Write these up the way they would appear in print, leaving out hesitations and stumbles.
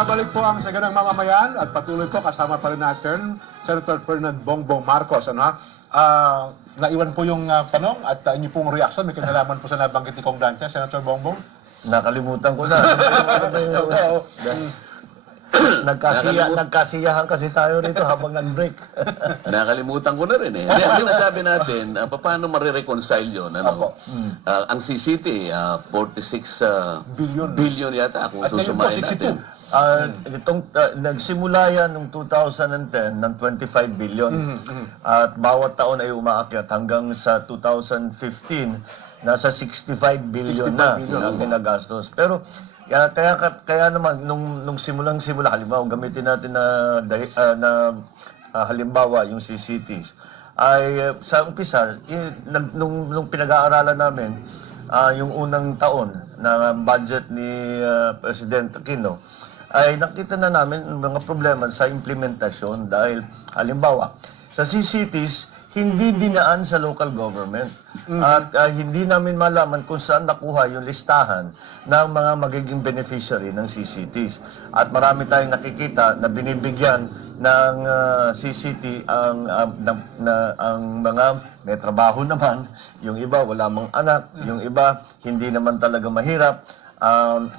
Nagbabalik po ang Saganang Mamamayan at patuloy po kasama pa rin natin Senator Ferdinand Bongbong Marcos. Naiwan po yung tanong at inyo pong reaksyon. May kinalaman po sa nabanggit ni Kong Dante, Senator Bongbong. Nakalimutan ko na. Nagkasiyahan kasi tayo rito habang nag-break. Nakalimutan ko na rin eh. Hindi, ang sinasabi natin, paano marireconcile yun? Ano? Ang CCT, 46 billion yata kung susumahin natin. Nagsimula yan noong 2010 ng 25 billion. At bawat taon ay umaakyat hanggang sa 2015, nasa 65 billion na ang ginagastos. Pero kaya naman nung simula halimbawa gamitin natin na halimbawa yung CCTs ay sa umpisa nung pinag-aaralan namin yung unang taon na budget ni President Aquino ay nakita na namin mga problema sa implementasyon dahil halimbawa sa CCTs hindi dinaan sa local government at hindi namin malaman kung saan nakuha yung listahan ng mga magiging beneficiary ng CCTs. At marami tayong nakikita na binibigyan ng CCT ang mga may trabaho naman, yung iba wala mang anak, yung iba hindi naman talaga mahirap.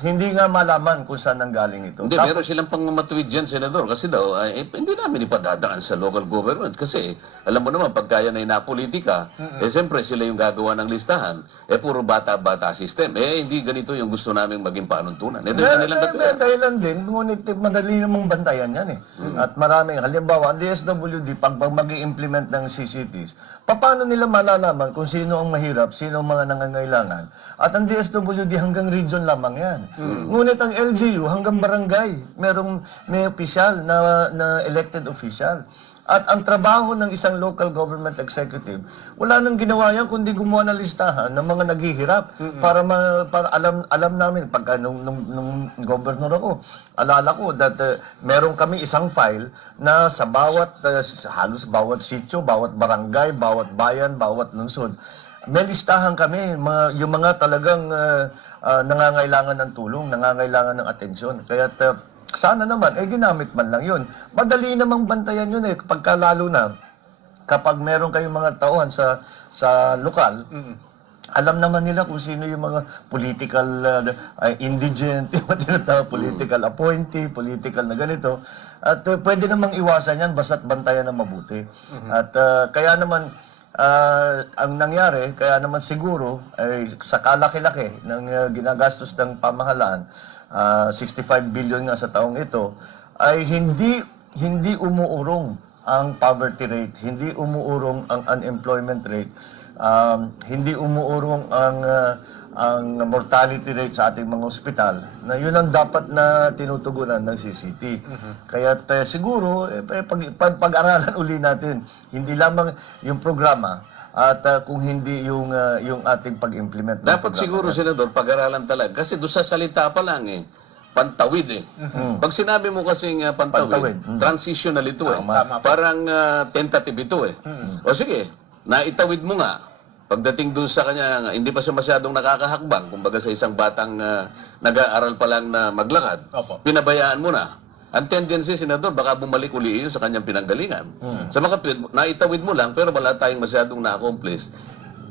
Hindi nga malaman kung saan nanggaling ito. Hindi, meron silang pangmatuwid dyan, Senador. Kasi daw, hindi namin ipadadaan sa local government. Kasi, alam mo naman, pagka yan ay napolitika, siyempre sila yung gagawa ng listahan. Puro bata-bata system. Hindi ganito yung gusto namin maging panuntunan. Ito yung kanilang katulad. Dahilan din, ngunit madali namang bantayan yan eh. At maraming, halimbawa, ang DSWD, pag mag-i-implement ng CCTs, paano nila malalaman kung sino ang mahirap, sino ang mga nangangailangan? At ang DSWD hanggang region lamang yan. Ngunit ang LGU hanggang barangay, may opisyal na elected official. At ang trabaho ng isang local government executive, wala nang ginawa yan kundi gumawa ng listahan ng mga naghihirap para alam namin pagka nung governor ako, alala ko that meron kami isang file na sa halos bawat sitio, bawat barangay, bawat bayan, bawat lungsod, may listahan kami, yung mga talagang nangangailangan ng tulong, nangangailangan ng atensyon. Kaya sana naman, ginamit man lang yun. Madali namang bantayan yun pagkalalo na kapag meron kayong mga tauhan sa lokal, alam naman nila kung sino yung mga political indigent, yung tinatawag political appointee, political na ganito. At pwede namang iwasan yan basta't bantayan ng mabuti. At kaya naman, ang nangyari, kaya naman siguro, ay sa kalaki-laki ng ginagastos ng pamahalaan, 65 billion nga sa taong ito, ay hindi umuurong ang poverty rate, hindi umuurong ang unemployment rate, hindi umuurong ang mortality rate sa ating mga ospital, na yun ang dapat na tinutugunan ng CCT. Kaya siguro, pag-aralan uli natin, hindi lamang yung programa, at kung hindi yung ating pag-implement. Dapat siguro, Senador, pag-aralan talaga. Kasi doon sa salita pa lang pantawid Pag sinabi mo kasing pantawid, transitional ito Parang tentative ito O sige, naitawid mo nga. Pagdating doon sa kanya, hindi pa siya masyadong nakakahakbang. Kumbaga sa isang batang nag-aaral pa lang na maglakad, pinabayaan mo na. Ang tendency, Senador, baka bumalik uli yun sa kanyang pinanggalingan. Sa makatwid, naitawid mo lang, pero wala tayong masyadong na-accomplish.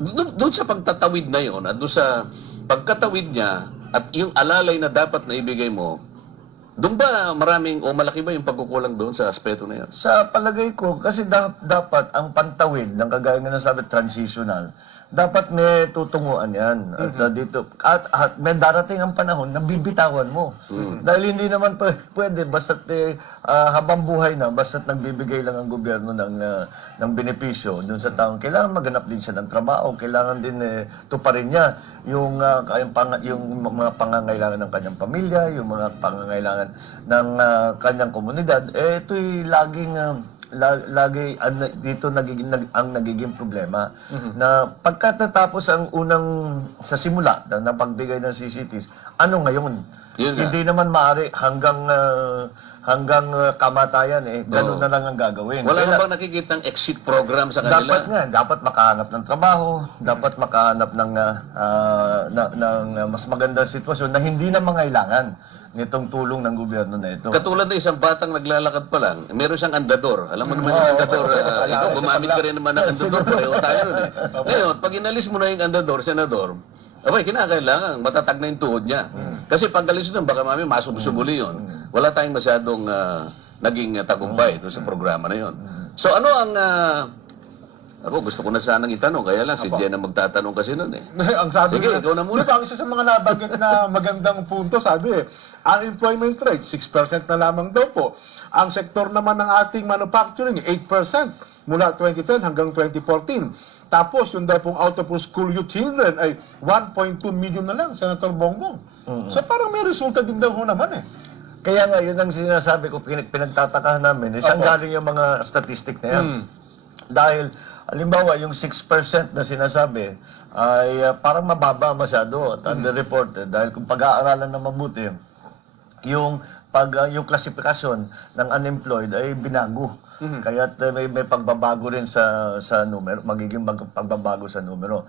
Doon sa pagtatawid na yun, at doon sa pagkatawid niya, at yung alalay na dapat na ibigay mo, doon ba maraming o malaki ba yung pagkukulang doon sa aspeto na yun? Sa palagay ko, kasi dapat ang pantawid, ng kagaya nga nasabi, transitional, dapat may tutunguan yan. At may darating ang panahon na bibitawan mo. Dahil hindi naman pwede, basta't habang buhay na, basta't nagbibigay lang ang gobyerno ng benepisyo dun sa taong. Kailangan maghanap din siya ng trabaho, kailangan din tuparin niya yung mga pangangailangan ng kanyang pamilya, yung mga pangangailangan ng kanyang komunidad. Ito'y dito ang nagiging problema na pagkatapos ang unang sa simula na pagbigay ng CCTs, ano ngayon? Hindi naman maaari hanggang hanggang kamatayan, ganun na lang ang gagawin. Wala Kaya- ka bang nakikitang exit program sa kanila? dapat makahanap ng trabaho, dapat makahanap ng mas magandang sitwasyon na hindi na mangailangan nitong tulong ng gobyerno na ito. Katulad ng isang batang naglalakad pa lang, meron siyang andador. Alam mo naman yung andador. Ikaw, gumamit ka rin naman ng andador. Pareho tayo nun eh. Ngayon, pag inalis mo na yung andador, senador, abay, kinakailangan, matatag na yung tuhod niya. Kasi pag alis nun, baka mami, masubsubuli yun. Wala tayong masyadong naging tagumpay doon sa programa na yun. So ano ang... ako, gusto ko na sanang itanong, kaya lang si Jen ang magtatanong kasi nun eh. Ang sabi Sige, ikaw na muna. Ito, ang isa sa mga nabanggit na magandang punto, sabi, unemployment rate, 6% na lamang daw po. Ang sektor naman ng ating manufacturing, 8% mula 2010 hanggang 2014. Tapos, yung daw pong out of school youth children ay 1.2 million na lang, Senator Bongbong. So parang may resulta din daw ho naman eh. Kaya nga, yun ang sinasabi ko, pinagtatakahan namin. Saan galing yung mga statistic na yan? Dahil, halimbawa, yung 6% na sinasabi ay parang mababa masyado at underreported. Dahil kung pag-aaralan na mabuti, yung yung klasifikasyon ng unemployed ay binago. Kaya may pagbabago rin sa numero, magiging pagbabago sa numero.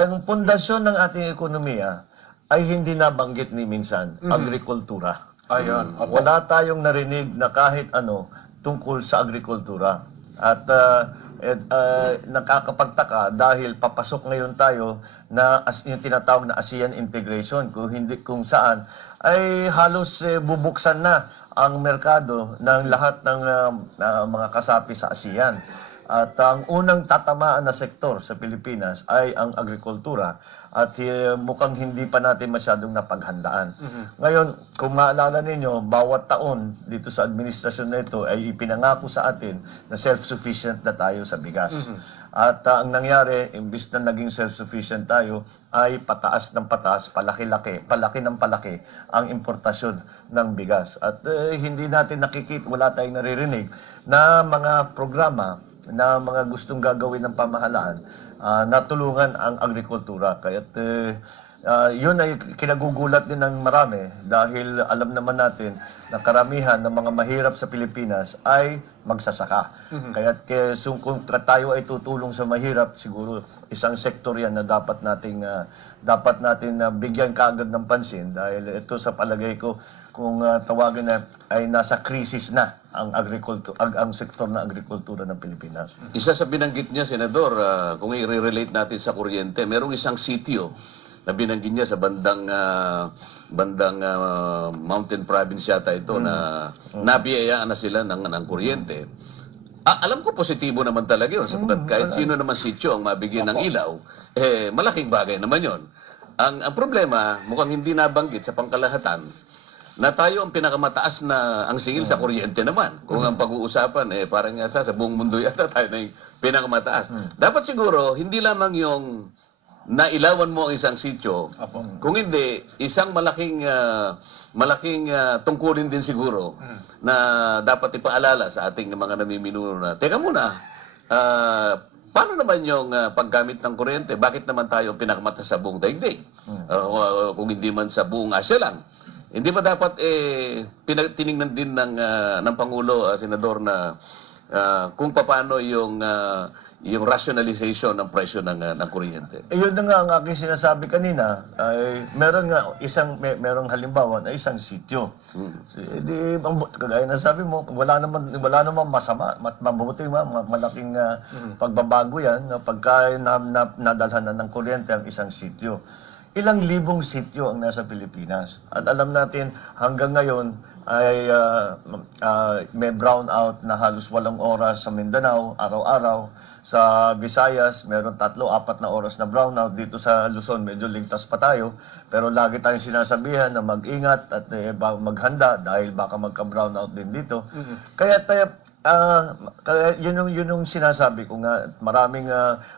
Ang pundasyon ng ating ekonomiya ay hindi nabanggit ni minsan, agrikultura. Ayun. Wala tayong narinig na kahit ano tungkol sa agrikultura. At nakakapagtaka dahil papasok ngayon tayo na yung tinatawag na ASEAN integration kung saan ay halos bubuksan na ang merkado ng lahat ng mga kasapi sa ASEAN. At ang unang tatamaan na sektor sa Pilipinas ay ang agrikultura at mukhang hindi pa natin masyadong napaghandaan. Ngayon, kung maalala ninyo, bawat taon dito sa administrasyon na ito ay ipinangako sa atin na self-sufficient na tayo sa bigas. At ang nangyari, imbis na naging self-sufficient tayo, ay pataas ng pataas, palaki ng palaki ang importasyon ng bigas. At hindi natin nakikita, wala tayong naririnig na mga programa na mga gustong gagawin ng pamahalaan na tulungan ang agrikultura. Kaya't yun ay kinagugulat din ng marami dahil alam naman natin na karamihan ng mga mahirap sa Pilipinas ay magsasaka. Kaya't kung tayo ay tutulong sa mahirap, siguro isang sektor yan na dapat natin bigyan kaagad ng pansin dahil ito sa palagay ko kung tawagin na ay nasa krisis na ang ang sektor na agrikultura ng Pilipinas. Isa sa binanggit niya, Senador, kung i-relate natin sa kuryente, merong isang sitio na binanggit niya sa bandang mountain province yata ito na nabiyayaan na sila ng kuryente. Alam ko positibo naman talaga yun sapagkat kahit sino naman sitio ang mabigyan ng ilaw, malaking bagay naman yun. Ang problema, mukhang hindi nabanggit sa pangkalahatan, na tayo ang pinakamataas na ang singil sa kuryente naman. Kung ang pag-uusapan, parang nga sa buong mundo yata tayo na yung pinakamataas. Dapat siguro, hindi lamang yung nailawan mo ang isang sityo, kung hindi, isang malaking tungkulin din siguro na dapat ipaalala sa ating mga namiminuno na, teka muna, paano naman yung paggamit ng kuryente? Bakit naman tayo pinakamataas sa buong daigdig? Kung hindi man sa buong Asya lang. Hindi ba dapat tiningnan din ng Pangulo, Senador, na kung paano yung rationalization ng presyo ng kuryente? Yun na nga ang aking sinasabi kanina, ay merong halimbawa na isang sityo. Kagaya na sabi mo, wala naman masama, mabuti, malaking pagbabago yan pagka nadalhan na ng kuryente ang isang sityo. Ilang libong sityo ang nasa Pilipinas. At alam natin, hanggang ngayon ay may brownout na halos 8 oras sa Mindanao, araw-araw. Sa Visayas, meron 3-4 na oras na brownout. Dito sa Luzon, medyo ligtas pa tayo. Pero lagi tayong sinasabihan na mag-ingat at maghanda dahil baka magka-brownout din dito. Kaya yun yung sinasabi ko nga, maraming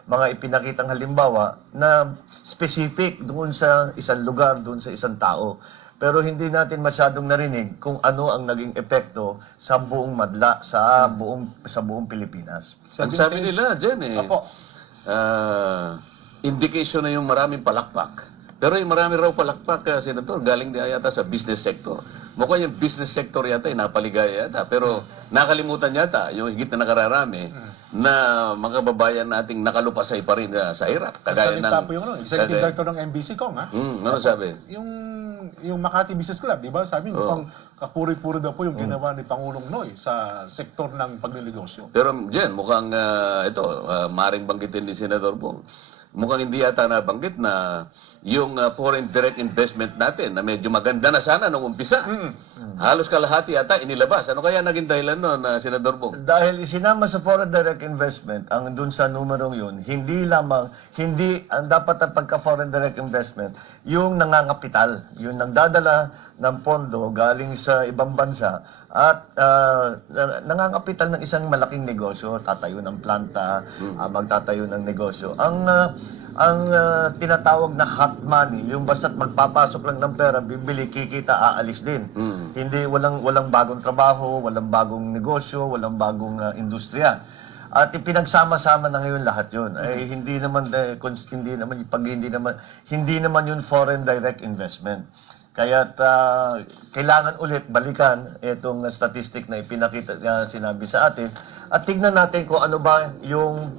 mga ipinakitang halimbawa na specific doon sa isang lugar, doon sa isang tao. Pero hindi natin masyadong narinig kung ano ang naging epekto sa buong madla, sa buong Pilipinas. Ang sabi nila, Jen, indication na yung maraming palakpak Pero yung marami raw palakpak, Senator, galing di yata sa business sector. Mukhang yung business sector yata, napaligaya yata. Pero nakalimutan yata, yung higit na nakararami, na mga kababayan nating nakalupasay pa rin sa hirap. Kagaya Salita ng... po yung Executive Director ng MBC Kong, ha? ano sabi? Yung Makati Business Club, di ba? Sabi, mukhang kapuri-puri daw po yung ginawa ni Pangulong Noy sa sektor ng pagnenegosyo. Pero Jen, mukhang maring banggitin ni Senador Bong. Mukhang hindi yata nabanggit na yung foreign direct investment natin na medyo maganda na sana nung umpisa. Halos kalahati yata inilabas. Ano kaya naging dahilan nun, Senador Bong? Dahil isinama sa foreign direct investment, ang dun sa numerong yun, ang dapat ang pagka-foreign direct investment, yung nangangapital, yung nagdadala ng pondo galing sa ibang bansa at nangangapital ng isang malaking negosyo, tatayo ng planta, magtatayo ng negosyo. Ang tinatawag na hot money, yung basta't magpapasok lang ng pera, bibili, kikita, aalis din. Hindi, walang bagong trabaho, walang bagong negosyo, walang bagong industriya. At ipinagsama-sama na ngayon lahat 'yun. Ay hindi naman yun foreign direct investment. Kaya kailangan ulit balikan itong statistic na ipinakita sinabi sa atin at tignan natin kung ano ba yung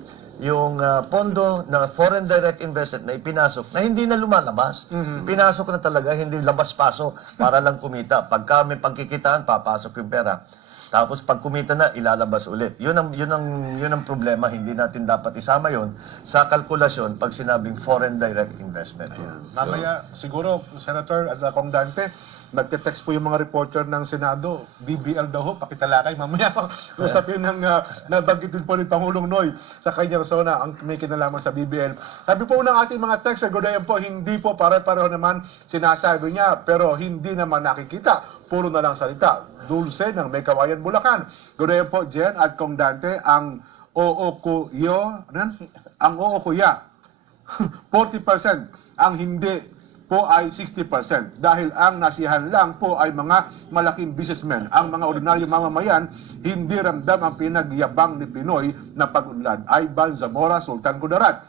pondo na foreign direct investment na ipinasok na hindi na lumalabas. Pinasok na talaga, hindi labas-pasok para lang kumita. Pagka may pagkikitaan, papasok yung pera. Tapos pag kumita na, ilalabas ulit. Yun ang problema. Hindi natin dapat isama yon sa kalkulasyon pag sinabing foreign direct investment. Mamaya, siguro, Senator at Kong Dante, nagte-text po yung mga reporter ng Senado, BBL daw ho, pakitalakay. Mamaya, usapin ng nabanggit din po ni Pangulong Noy sa kanyang zona ang may kinalaman sa BBL. Sabi po ng ating mga text, Godayan po, hindi po pare-pareho naman sinasabi niya, pero hindi naman nakikita. Puro na lang salita. Dulce ng May Kawayan, Bulacan. Godayan po, Jen at Kong Dante, ang oo-kuya, 40%. Ang hindi po ay 60%. Dahil ang nasiyahan lang po ay mga malaking businessmen. Ang mga ordinaryong mamamayan, hindi ramdam ang pinagyabang ni Pinoy na pag-unlad. Ivan Zamora, Sultan Kudarat.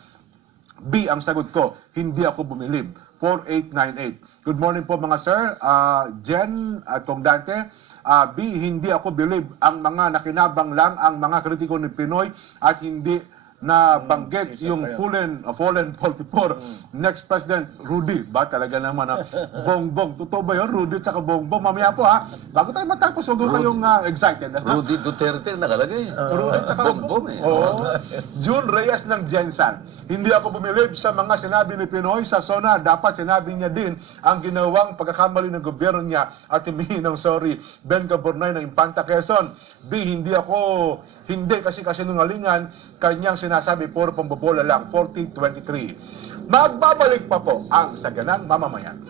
B, ang sagot ko, hindi ako bumilib. 4898. Good morning po mga sir. Jen at Kong Dante. B, hindi ako believe ang mga nakinabang lang ang mga kritiko ni Pinoy at hindi na banggit yung fallen 44. Next President, Rudy. Ba talaga naman Bongbong. Totoo ba yun? Rudy at saka Bongbong. Mamaya po bago tayo matapos, huwag kayong excited. Rudy Duterte nakalagay. Rudy at saka Bongbong eh. Oo. June Reyes ng Jensan. Hindi ako bumilib sa mga sinabi ni Pinoy sa SONA. Dapat sinabi niya din ang ginawang pagkakamali ng gobyerno niya at humingi ng sorry. Ben Cabornay ng Impanta, Quezon. B, hindi kasi nungalingan kanyang sinasabi, puro pambobola lang. 4023. Magbabalik pa po ang Saganang Mamamayan.